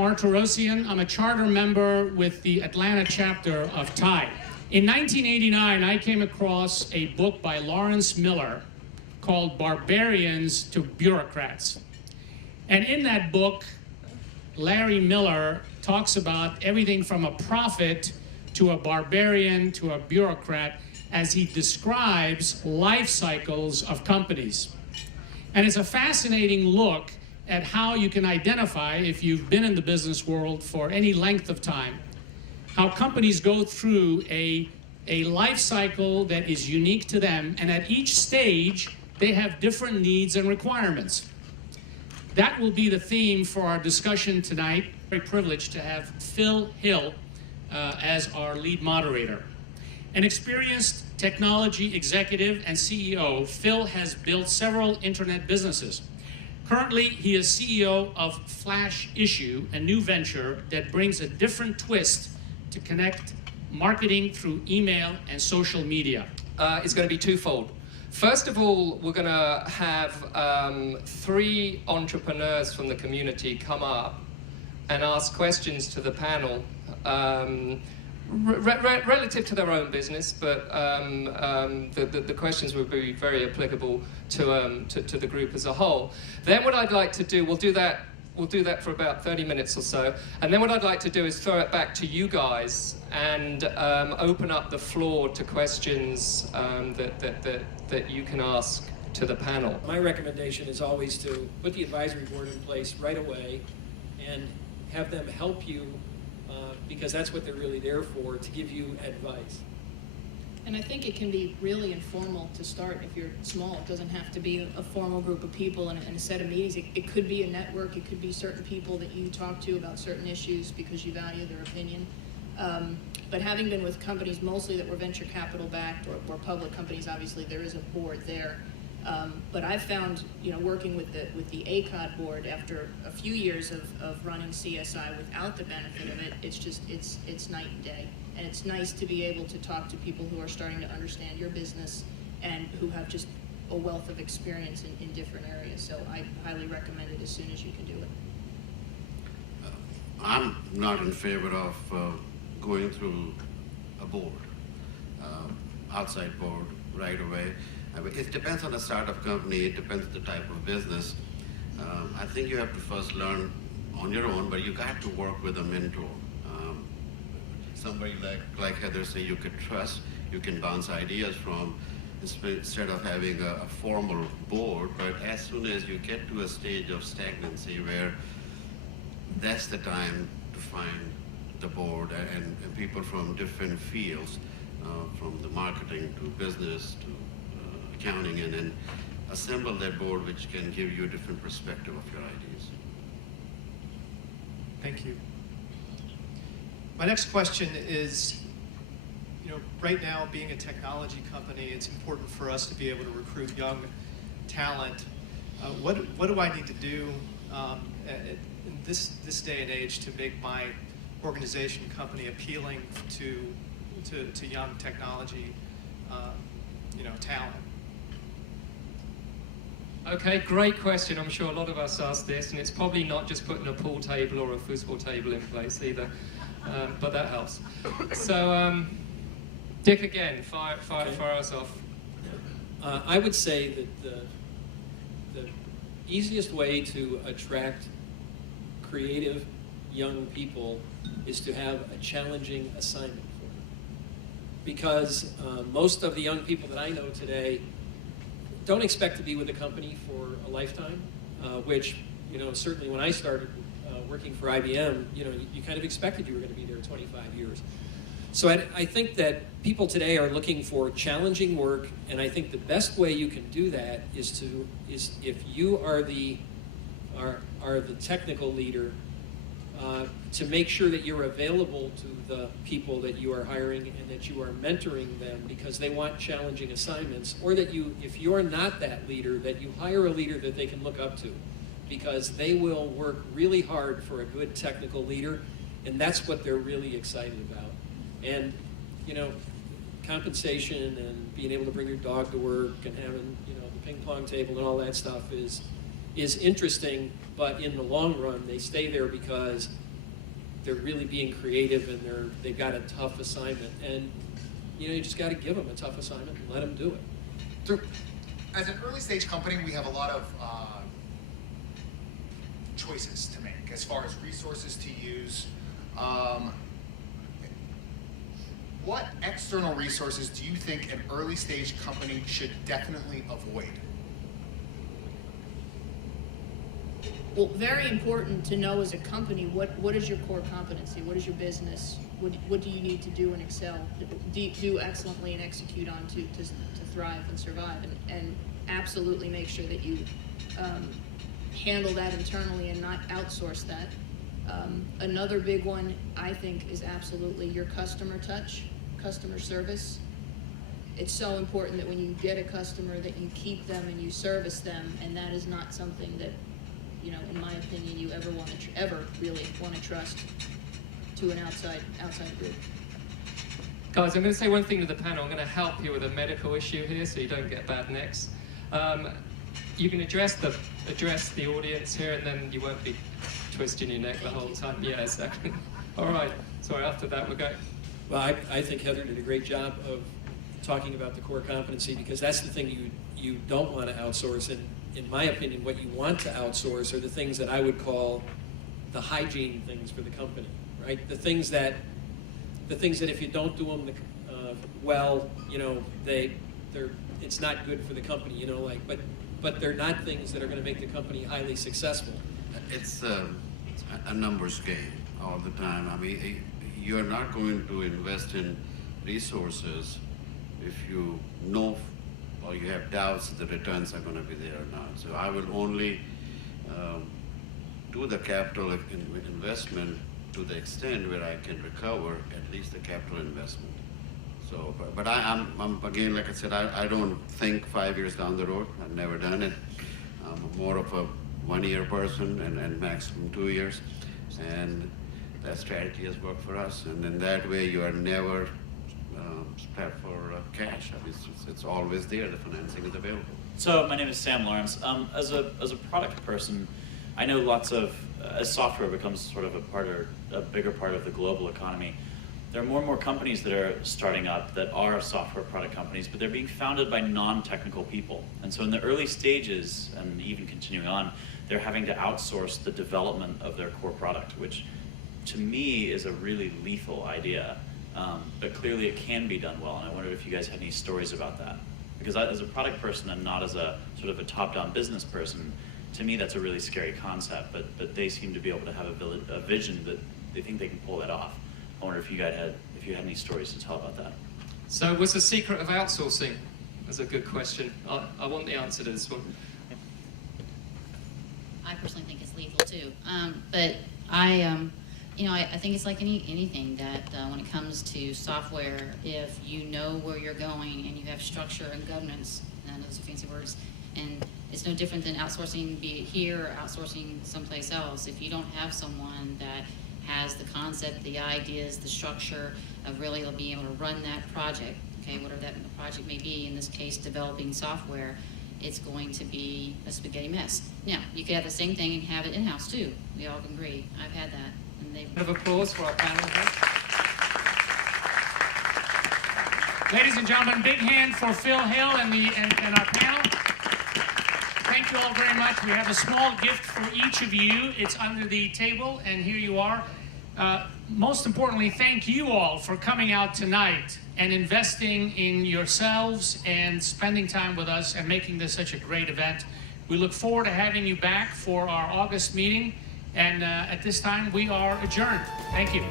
Martirosyan. I'm a charter member with the Atlanta chapter of TiE. In 1989, I came across a book by Lawrence Miller called Barbarians to Bureaucrats. And in that book, Larry Miller talks about everything from a prophet to a barbarian to a bureaucrat as he describes life cycles of companies. And it's a fascinating look at how you can identify, if you've been in the business world for any length of time, how companies go through a life cycle that is unique to them, and at each stage, they have different needs and requirements. That will be the theme for our discussion tonight. Very privileged to have Phil Hill as our lead moderator. An experienced technology executive and CEO, Phil has built several internet businesses. Currently, he is CEO of Flash Issue, a new venture that brings a different twist to connect marketing through email and social media. It's going to be twofold. First of all, we're going to have 3 entrepreneurs from the community come up and ask questions to the panel relative to their own business, but the questions will be very applicable to the group as a whole. Then what I'd like to do, we'll do that for about 30 minutes or so, and then what I'd like to do is throw it back to you guys and open up the floor to questions that you can ask to the panel. My recommendation is always to put the advisory board in place right away and have them help you because that's what they're really there for, to give you advice. And I think it can be really informal to start if you're small. It doesn't have to be a formal group of people and a set of meetings. It could be a network. It could be certain people that you talk to about certain issues because you value their opinion. But having been with companies mostly that were venture capital backed or public companies, obviously there is a board there. But I've found, working with the ACOD board after a few years of running CSI without the benefit of it, it's night and day. And it's nice to be able to talk to people who are starting to understand your business and who have just a wealth of experience in different areas. So I highly recommend it as soon as you can do it. I'm not in favor of going through a board, outside board right away. It depends on the startup company, it depends on the type of business. I think you have to first learn on your own, but you got to work with a mentor. Somebody like Heather say you could trust, you can bounce ideas from, instead of having a formal board. But as soon as you get to a stage of stagnancy where that's the time to find the board and people from different fields, from the marketing to business to accounting, and then assemble that board which can give you a different perspective of your ideas. Thank you. My next question is, right now being a technology company, it's important for us to be able to recruit young talent. What do I need to do in this day and age to make my organization company appealing to young technology talent? Okay, great question. I'm sure a lot of us ask this, and it's probably not just putting a pool table or a foosball table in place either, but that helps. So, Dick, again, fire us off. I would say that the easiest way to attract creative young people is to have a challenging assignment for them. Because most of the young people that I know today don't expect to be with a company for a lifetime, which, certainly when I started working for IBM, you kind of expected you were going to be there 25 years. So I think that people today are looking for challenging work, and I think the best way you can do that is if you are the technical leader, to make sure that you're available to the people that you are hiring and that you are mentoring them because they want challenging assignments, or that if you're not that leader, that you hire a leader that they can look up to, because they will work really hard for a good technical leader, and that's what they're really excited about. And, compensation and being able to bring your dog to work and having, the ping pong table and all that stuff is interesting, but in the long run, they stay there because they're really being creative and they've got a tough assignment, and you just got to give them a tough assignment and let them do it. As an early stage company, we have a lot of choices to make as far as resources to use. What external resources do you think an early stage company should definitely avoid? Well, very important to know as a company, what is your core competency? What is your business? What do you need to do and excel, do excellently and execute on to thrive and survive? And absolutely make sure that you handle that internally and not outsource that. Another big one, I think, is absolutely your customer touch, customer service. It's so important that when you get a customer that you keep them and you service them, and that is not something that, in my opinion, you ever really want to trust to an outside group. Guys, I'm going to say one thing to the panel. I'm going to help you with a medical issue here so you don't get bad necks. You can address the audience here, and then you won't be twisting your neck the whole time. Yeah, exactly. All right. Sorry, after that we'll go. Well, I think Heather did a great job of talking about the core competency, because that's the thing you don't want to outsource. And in my opinion, what you want to outsource are the things that I would call the hygiene things for the company, right? The things that if you don't do them well, it's not good for the company, but they're not things that are going to make the company highly successful. It's a numbers game all the time. I mean, you're not going to invest in resources if you know or you have doubts that the returns are going to be there or not. So I will only do the capital investment to the extent where I can recover at least the capital investment. So, but I'm again, like I said, I don't think 5 years down the road. I've never done it. I'm more of a 1 year person and maximum 2 years. And that strategy has worked for us. And in that way, you are never strapped for cash. I mean, it's always there. The financing is available. So my name is Sam Lawrence. As a product person, I know lots of, as software becomes sort of a bigger part of the global economy, there are more and more companies that are starting up that are software product companies, but they're being founded by non-technical people. And so in the early stages, and even continuing on, they're having to outsource the development of their core product, which to me is a really lethal idea. But clearly it can be done well, and I wondered if you guys had any stories about that. Because as a product person and not as a sort of a top-down business person, to me that's a really scary concept, but they seem to be able to have a vision that they think they can pull that off. I wonder if you had any stories to tell about that. So what's the secret of outsourcing? That's a good question. I want the answer to this one. I personally think it's lethal too. But I think it's like anything that when it comes to software, if you know where you're going and you have structure and governance, and those are fancy words, and it's no different than outsourcing, be it here or outsourcing someplace else. If you don't have someone that has the concept, the ideas, the structure of really being able to run that project, okay, whatever that project may be, in this case developing software, it's going to be a spaghetti mess. Now, you could have the same thing and have it in-house too. We all can agree. I've had that. And Round of applause for our panel here. Ladies and gentlemen, big hand for Phil Hill and our panel. Thank you all very much. We have a small gift for each of you. It's under the table, and here you are. Most importantly, thank you all for coming out tonight and investing in yourselves and spending time with us and making this such a great event. We look forward to having you back for our August meeting, and at this time we are adjourned. Thank you.